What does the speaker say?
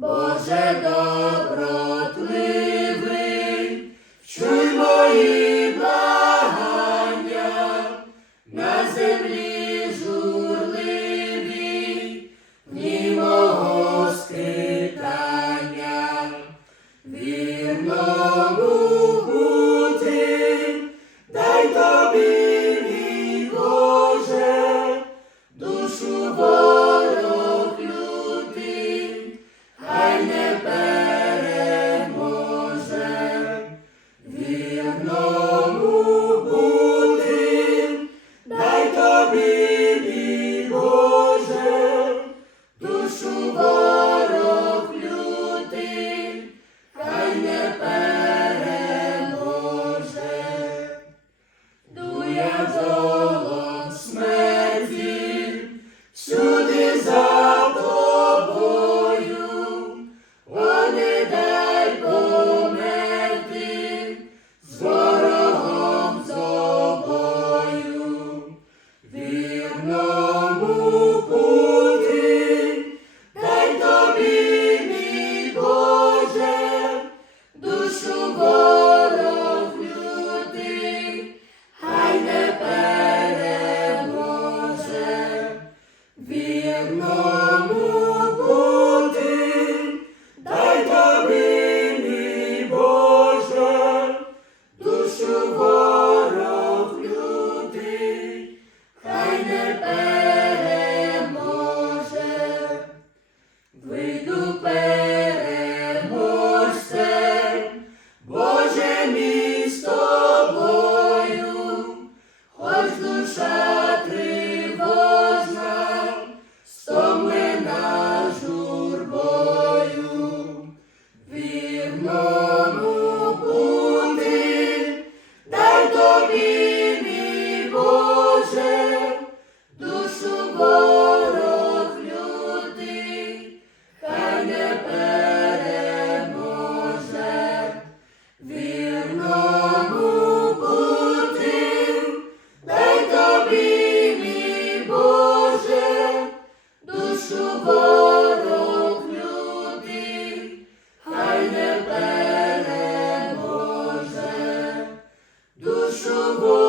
Боже добротливий, чуй мої. of